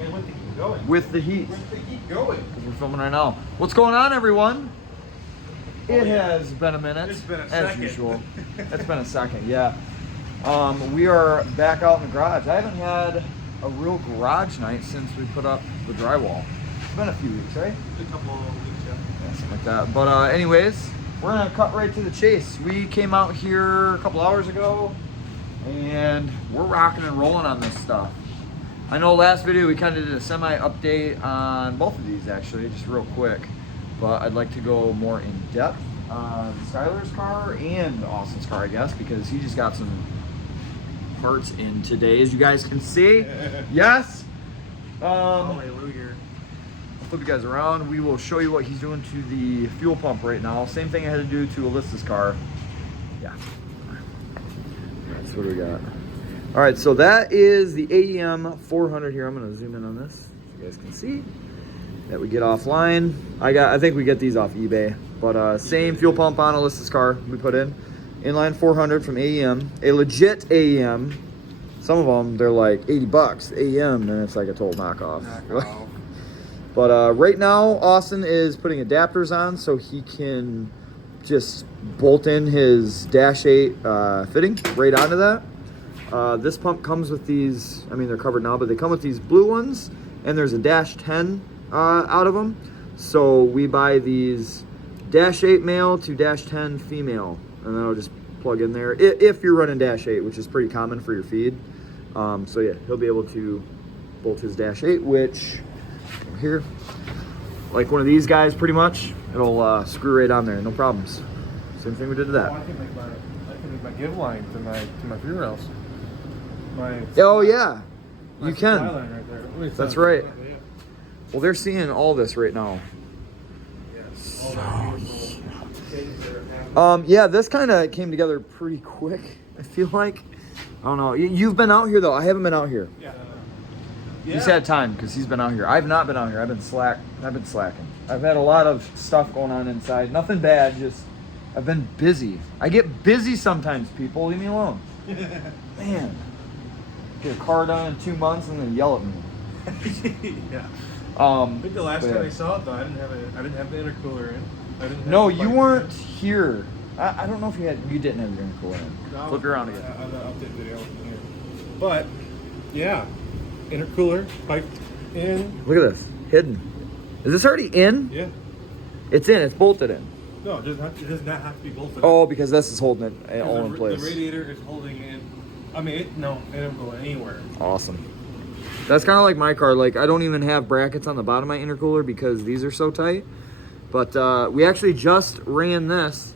And with the heat going. With the heat. With the heat going. We're filming right now. What's going on, everyone? It has been a minute. It's been a as second. usual. It's been a second, yeah. We are back out in the garage. I haven't had a real garage night since we put up the drywall. It's been a few weeks, right? A couple of weeks, Yeah, something like that. But anyways, we're gonna cut right to the chase. We came out here a couple hours ago and we're rocking and rolling on this stuff. I know last video we kind of did a semi-update on both of these actually, just real quick. But I'd like to go more in depth on Skylar's car and Austin's car, I guess, because he just got some parts in today, as you guys can see. Yes. Hallelujah. I'll flip you guys around. We will show you what he's doing to the fuel pump right now. Same thing I had to do to Alyssa's car. Yeah. That's what we got. All right, so that is the AEM 400 here. I'm gonna zoom in on this so you guys can see that we get offline. I think we get these off eBay, but same fuel pump on Alyssa's car we put in. Inline 400 from AEM, a legit AEM. Some of them, they're like 80 bucks. AEM, and it's like a total knockoff. But right now, Austin is putting adapters on so he can just bolt in his Dash 8 fitting right onto that. This pump comes with these, I mean, they're covered now, but they come with these blue ones, and there's a Dash 10 out of them. So we buy these Dash 8 male to Dash 10 female, and then I'll just plug in there if you're running Dash 8, which is pretty common for your feed. So yeah, he'll be able to bolt his Dash 8, which here, like one of these guys, pretty much, it'll screw right on there, no problems. Same thing we did to that. Oh, I can make my give line to my rear rails. Oh yeah, you supply can. line right there. Wait, That's so- right. Yeah. Well, they're seeing all this right now. Yes. All that beautiful things that are happening. Yeah, this kind of came together pretty quick, I feel like. I don't know. You've been out here, though. I haven't been out here. Yeah. He's had time because he's been out here. I've not been out here. I've been slacking. I've had a lot of stuff going on inside. Nothing bad, just I've been busy. I get busy sometimes, people. Leave me alone. Man. Get a car done in 2 months and then yell at me. Yeah. I I think the last time I saw it though, I didn't have the intercooler in. I didn't have No, the you pipe weren't in. here. I don't know if you didn't have your intercooler in. No, Flip it around again. On the update video. Yeah. But yeah, intercooler piped in. Look at this. Hidden. Is this already in? Yeah. It's in. It's bolted in. No, it does not have to be bolted. Oh, because this is holding it all in The place. radiator is holding it. I mean, it don't go anywhere. Awesome. That's kind of like my car. Like, I don't even have brackets on the bottom of my intercooler because these are so tight. But we actually just ran this.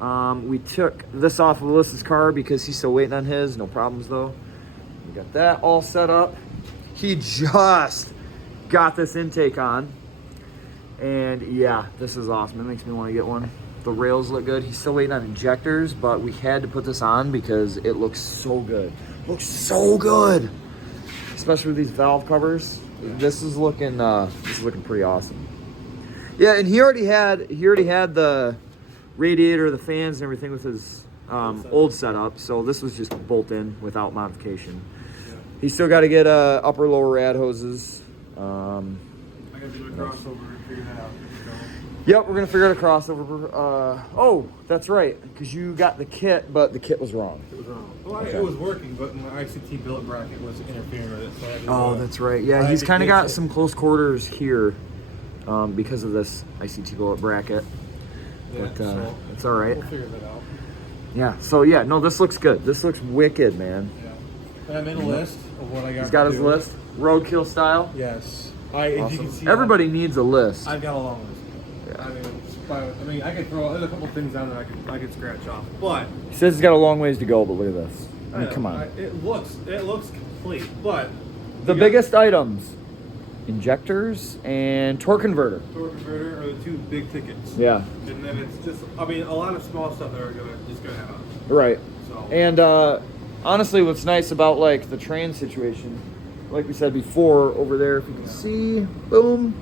We took this off of Alyssa's car because he's still waiting on his. No problems, though. We got that all set up. He just got this intake on. And, yeah, this is awesome. It makes me want to get one. The rails look good. He's still waiting on injectors, but we had to put this on because it looks so good. Looks so good. Especially with these valve covers. This is looking pretty awesome. Yeah, and he already had the radiator, the fans, and everything with his old setup. So this was just bolt in without modification. Yeah. He's still got to get upper lower rad hoses. I gotta do a crossover and figure that out. Yep, we're gonna figure out a crossover. Oh, that's right, because you got the kit, but the kit was wrong. It was wrong. Well, Okay. it was working, but my ICT billet bracket was interfering with it. So I had to, Oh, that's right. Yeah, I he's had to kind of fix got it. some close quarters here because of this ICT bullet bracket. Yeah, But so it's all right. We'll figure that out. Yeah. So yeah, no, this looks good. This looks wicked, man. Yeah. And I made a list of what I got. He's got to his do. list, roadkill style. Yes. If you Awesome. can see, Everybody needs a list. I've got a long list. Yeah. I mean, I could throw. There's a couple things down that I could scratch off, but He says he's got a long ways to go, but look at this. I mean, know, come on. it looks complete, but The you got biggest items: injectors and torque converter. torque converter are the two big tickets. Yeah. And then it's just, I mean, a lot of small stuff that are gonna happen. Right. So And honestly, what's nice about like the train situation, like we said before, over there, if you can see, boom,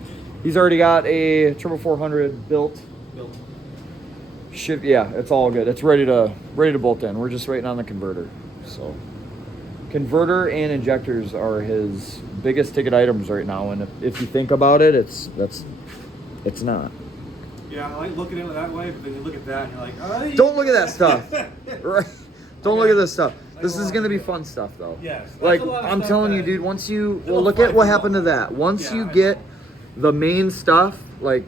he's already got a Turbo 400 built. Yeah, it's all good. It's ready to bolt in. We're just waiting on the converter. So converter and injectors are his biggest ticket items right now. And if you think about it, it's not. Yeah, I like looking at it that way, but then you look at that and you're like, oh, Don't look at that stuff. Right? Don't look at this stuff. This is going to be fun stuff, though. Yes. Like, I'm telling you, dude, once you... Well, look at what happened to that. Once you get the main stuff, like,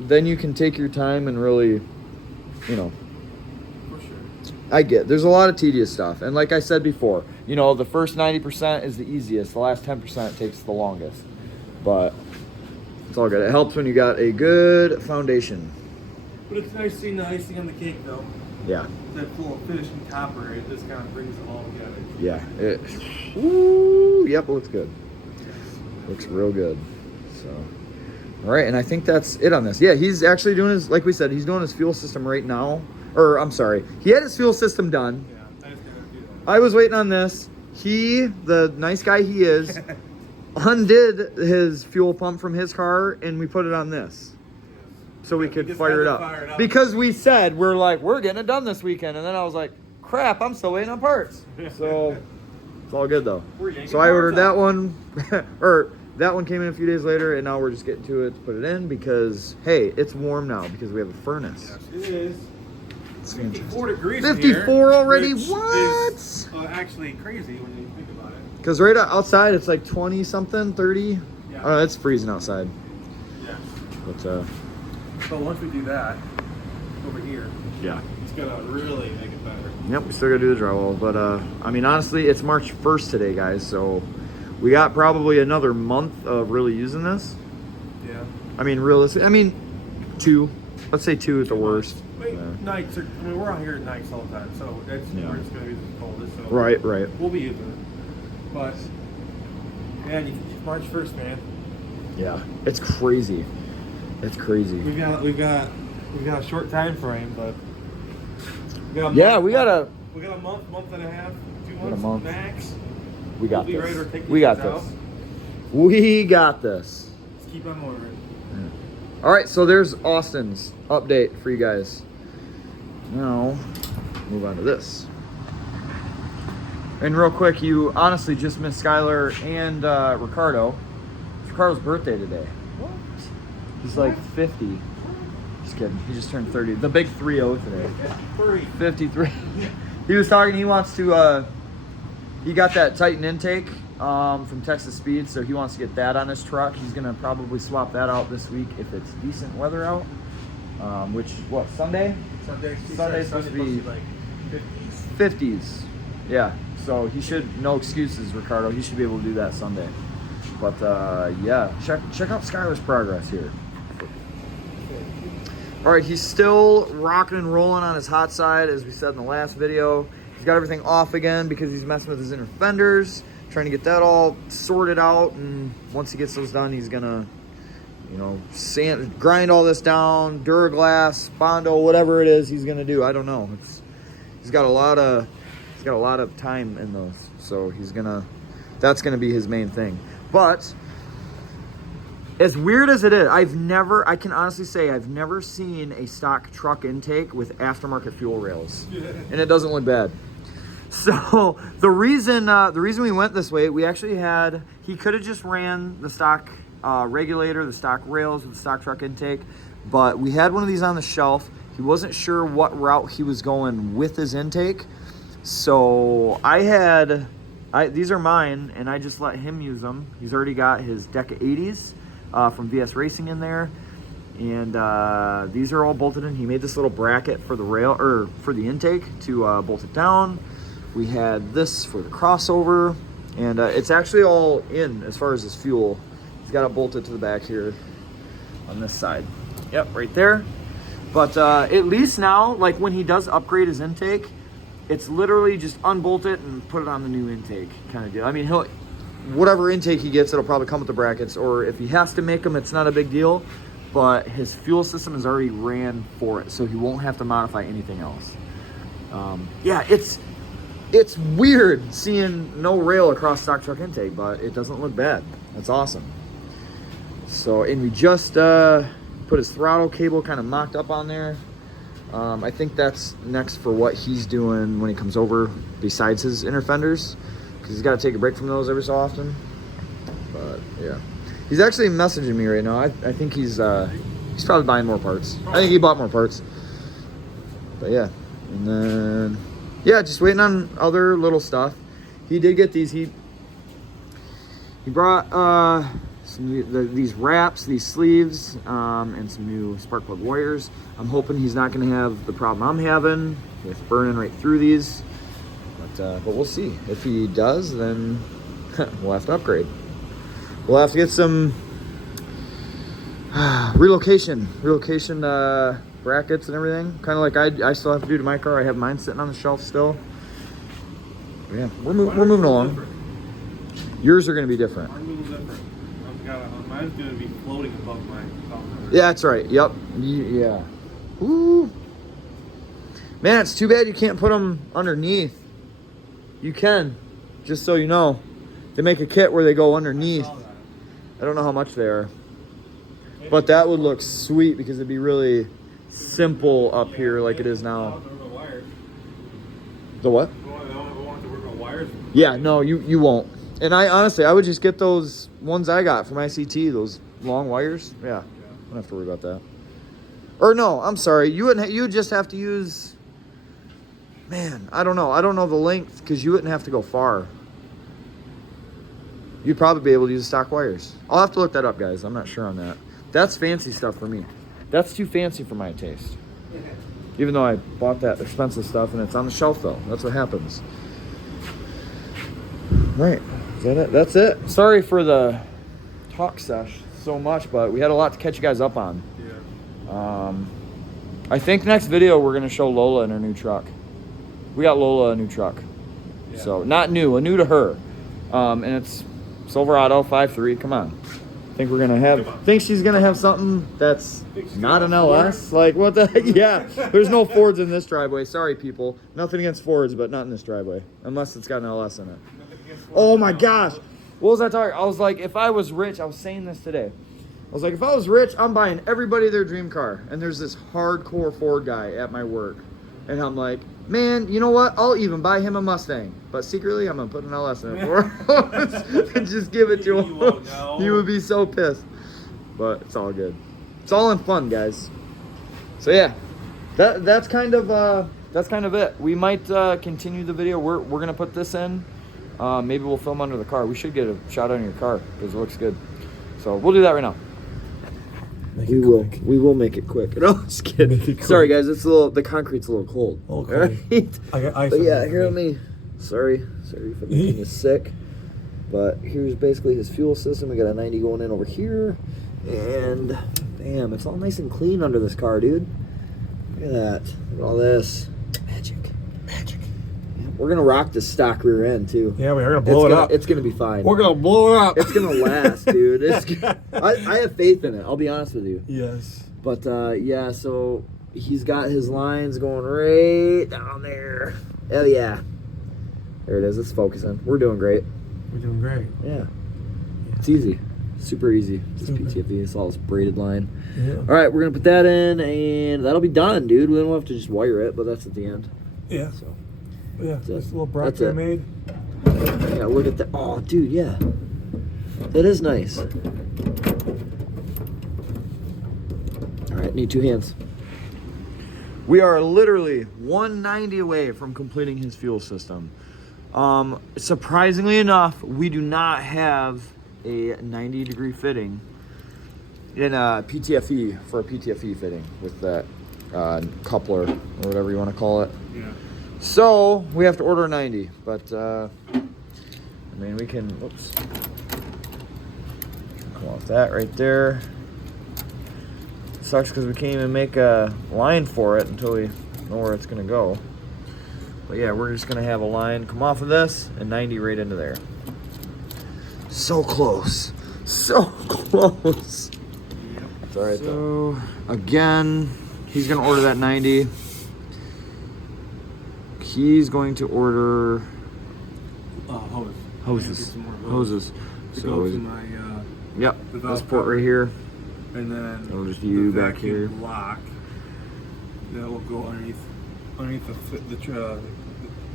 then you can take your time and really, you know... For sure. I get. There's a lot of tedious stuff. And like I said before, you know, the first 90% is the easiest. The last 10% takes the longest. But it's all good. It helps when you got a good foundation. But it's nice seeing the icing on the cake, though. Yeah. That full finishing copper, it just kind of brings it all together. Yeah. Woo, yep, looks good. Looks real good. So, all right, and I think that's it on this. Yeah, he's actually doing his, like we said, he's doing his fuel system right now. Or, I'm sorry, he had his fuel system done. Yeah, I just gotta do that. I was waiting on this. He, the nice guy he is, undid his fuel pump from his car, and we put it on this. So we could fire it up. Because we said, we're getting it done this weekend. And then I was like, crap, I'm still waiting on parts. So it's all good, though. So I ordered that one, or that one came in a few days later, and now we're just getting to it to put it in because, hey, it's warm now because we have a furnace. Yes, it is. It's 54 degrees 54 here, already? which What? Is, actually crazy when you think about it. Because right outside, it's like 20-something, 30. Yeah. It's freezing outside. Yeah. But, So once we do that, over here, yeah. it's gonna really make it better. Yep, we still gotta do the drywall, but I mean, honestly, it's March 1st today, guys, so we got probably another month of really using this. Yeah. I mean, realistically, 2. Let's say 2 at the worst. Nights are, we're out here at nights all the time, so that's where it's gonna be the coldest. So Right. we'll be using it. But, man, it's March 1st, man. Yeah, it's crazy. It's crazy. We've got a short time frame, but we got a month and a half, 2 months max. We got We'll be this. ready to take We got these this. out. We got this. Let's keep on ordering. All right, so there's Austin's update for you guys. Now, move on to this. And real quick, you honestly just missed Skylar and Ricardo. It's Ricardo's birthday today. What? He's like 50. Just kidding. He just turned 30. The big 3-0 today. 53. He was talking, he wants to, he got that Titan intake from Texas Speed, so he wants to get that on his truck. He's going to probably swap that out this week if it's decent weather out. Which, what, Sunday? Sunday's supposed to be like 50s. Yeah, so he should, no excuses, Ricardo. He should be able to do that Sunday. But, yeah, check out Skylar's progress here. All right, he's still rocking and rolling on his hot side, as we said in the last video. He's got everything off again because he's messing with his inner fenders, trying to get that all sorted out. And once he gets those done, he's gonna, you know, grind all this down, Duraglass, Bondo, whatever it is he's gonna do. I don't know. He's got a lot of time in those, so that's gonna be his main thing. But as weird as it is, I can honestly say I've never seen a stock truck intake with aftermarket fuel rails, and it doesn't look bad. So the reason we went this way, he could have just ran the stock regulator, the stock rails with the stock truck intake, but we had one of these on the shelf. He wasn't sure what route he was going with his intake, so these are mine, and I just let him use them. He's already got his deck of 80s from VS Racing in there, and these are all bolted in. He made this little bracket for the rail, or for the intake, to bolt it down. We had this for the crossover, and it's actually all in as far as his fuel. He's got it bolted to the back here on this side. Yep, right there. But at least now, like when he does upgrade his intake, it's literally just unbolt it and put it on the new intake kind of deal. I mean, whatever intake he gets, it'll probably come with the brackets, or if he has to make them, it's not a big deal. But his fuel system is already ran for it, so he won't have to modify anything else. Yeah, it's weird seeing no rail across stock truck intake, but it doesn't look bad. That's awesome. So, and we just put his throttle cable kind of mocked up on there. I think that's next for what he's doing when he comes over besides his inner fenders, because he's got to take a break from those every so often. But yeah, he's actually messaging me right now. I think he's probably buying more parts. I think he bought more parts. But yeah, and then yeah, just waiting on other little stuff. He did get these. He brought these wraps, these sleeves, and some new spark plug wires. I'm hoping he's not going to have the problem I'm having with burning right through these. But we'll see. If he does, then we'll have to upgrade. We'll have to get some relocation brackets and everything. Kind of like I still have to do to my car. I have mine sitting on the shelf still. But yeah, we're moving along. Yours are going to be different. Mine's going to be floating above my top. Yeah, that's right. Yep. Yeah. Ooh. Man, it's too bad you can't put them underneath. You can, just so you know. They make a kit where they go underneath. I don't know how much they are. But that would look sweet because it'd be really simple up here like it is now. The what? Yeah, no, you won't. And I honestly, I would just get those ones I got from ICT, those long wires. Yeah, I don't have to worry about that. Or no, I'm sorry. You wouldn't. You would just have to use. Man, I don't know. I don't know the length because you wouldn't have to go far. You'd probably be able to use stock wires. I'll have to look that up, guys. I'm not sure on that. That's fancy stuff for me. That's too fancy for my taste. Even though I bought that expensive stuff and it's on the shelf, though. That's what happens. Right. Is that it? That's it. Sorry for the talk sesh so much, but we had a lot to catch you guys up on. Yeah. I think next video we're going to show Lola in her new truck. We got Lola a new truck. Yeah. So, not new. A new to her. And it's Silverado 5.3. Come on. Think we're gonna have? Think she's gonna have something that's not an LS? Like what the heck? Yeah, there's no Fords in this driveway. Sorry, people. Nothing against Fords, but not in this driveway, unless it's got an LS in it. Oh my gosh, what was I talking? I was like, if I was rich, I was saying this today. I was like, if I was rich, I'm buying everybody their dream car. And there's this hardcore Ford guy at my work, and I'm like, man, you know what? I'll even buy him a Mustang. But secretly, I'm going to put an LS in it for him and just give it to him. He would be so pissed. But it's all good. It's all in fun, guys. So, yeah. That's kind of it. We might continue the video. We're going to put this in. Maybe we'll film under the car. We should get a shot on your car because it looks good. So, we'll do that right now. We will make it quick. No, just kidding. Sorry, guys. It's the concrete's a little cold. Okay. Right? I got ice. But yeah, here let me. Sorry for making you sick. But here's basically his fuel system. We got a 90 going in over here, and damn, it's all nice and clean under this car, dude. Look at that. Look at all this magic. Yeah, we're gonna rock this stock rear end too. Yeah, we're gonna blow it up. It's gonna be fine. We're gonna blow it up. It's gonna last, dude. I have faith in it. I'll be honest with you. Yes. But yeah, so he's got his lines going right down there. Oh yeah. There it is. It's focusing. We're doing great. We're doing great. Yeah. It's easy. Super easy. This PTFE. It's all this braided line. Yeah. All right, we're going to put that in, and that'll be done, dude. We don't have to just wire it, but that's at the end. Yeah. So. Yeah. That's a little bracket I made. Yeah, look at that. Oh, dude, yeah. That is nice. All right, need 2 hands. We are literally 190 away from completing his fuel system. Surprisingly enough, we do not have a 90-degree fitting in a PTFE for a PTFE fitting with that coupler or whatever you want to call it. Yeah. So we have to order a 90, but I mean we can. Oops. Come off that right there. Sucks because we can't even make a line for it until we know where it's gonna go. But yeah, we're just gonna have a line come off of this and 90 right into there. So close. So close. Yep. It's alright though. Again, he's gonna order that 90. He's going to order hoses. So yep, this port right here. And then it'll just you back here. Block that will go underneath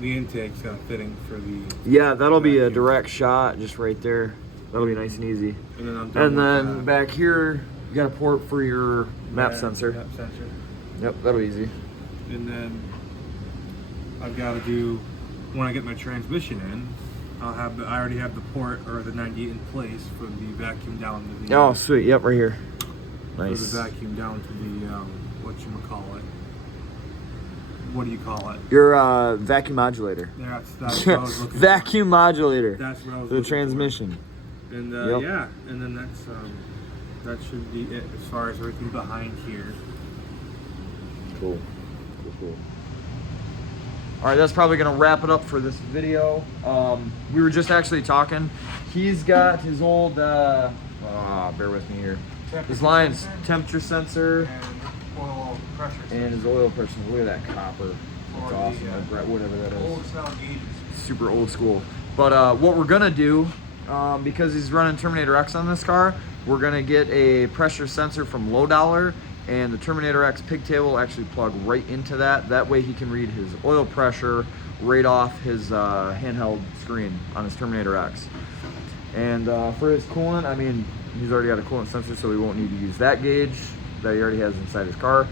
the intake's got a fitting for the. Yeah, that'll be a direct shot just right there. That'll be nice and easy. And then I'm done with that. Back here, you got a port for your map sensor. Map sensor. Yep, that'll be easy. And then I've got to do, when I get my transmission in, I already have the port or the 98 in place for the vacuum down to the. Oh, sweet. Yep, right here. Nice. For the vacuum down to the whatchamacallit. What do you call it? Your vacuum modulator. That's what I was looking vacuum modulator. That's what I was for the looking transmission. For. And yeah, and then that should be it as far as everything behind here. Cool. All right, that's probably gonna wrap it up for this video. We were just actually talking. He's got his old, bear with me here. His line's temperature sensor and oil pressure sensor. And his oil pressure. Look at that copper. That's awesome. Whatever that is. Old style gauges. Super old school. But what we're gonna do, because he's running Terminator X on this car, we're gonna get a pressure sensor from Low Dollar, and the Terminator X pigtail will actually plug right into that. That way he can read his oil pressure right off his handheld screen on his Terminator X. And for his coolant, I mean, he's already got a coolant sensor, so we won't need to use that gauge that he already has inside his car.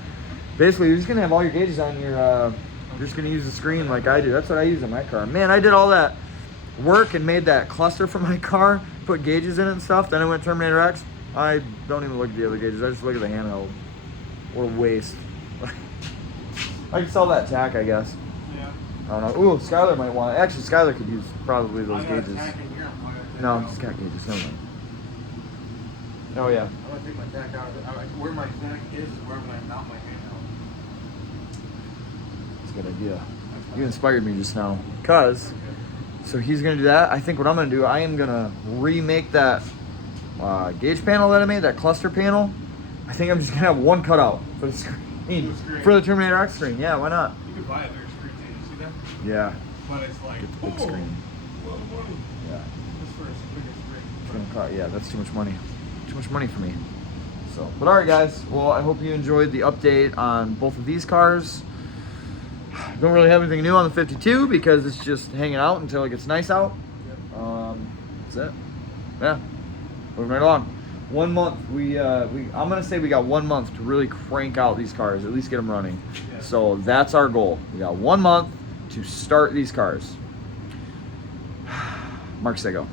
Basically, you're just gonna have all your gauges on your, you're just gonna use the screen like I do. That's what I use in my car. Man, I did all that work and made that cluster for my car, put gauges in it and stuff. Then I went Terminator X. I don't even look at the other gauges. I just look at the handheld. What a waste. I could sell that tack, I guess. Yeah. I don't know. Ooh, Skylar might want it. Actually, Skylar could use probably those I got a gauges. tack in here. No, he's got gauges. Never mind. Oh, yeah. I'm going to take my tack out. Where my tack is wherever I mount my handheld. That's a good idea. You inspired me just now. So he's going to do that. I think what I'm going to do, I am going to remake that gauge panel that I made, that cluster panel. I think I'm just going to have one cutout for the screen. For the Terminator X screen. Yeah, why not? You could buy a bigger screen too. You see that? Yeah. But it's like, Get the big screen. Yeah. This for a bigger screen. It's gonna cost, yeah, that's too much money. Too much money for me. So, but all right, guys. Well, I hope you enjoyed the update on both of these cars. Don't really have anything new on the 52 because it's just hanging out until it gets nice out. Yep. That's it. Yeah. Moving right along. 1 month. I'm gonna say we got 1 month to really crank out these cars, at least get them running. Yeah. So that's our goal. We got 1 month to start these cars. Mark Sego.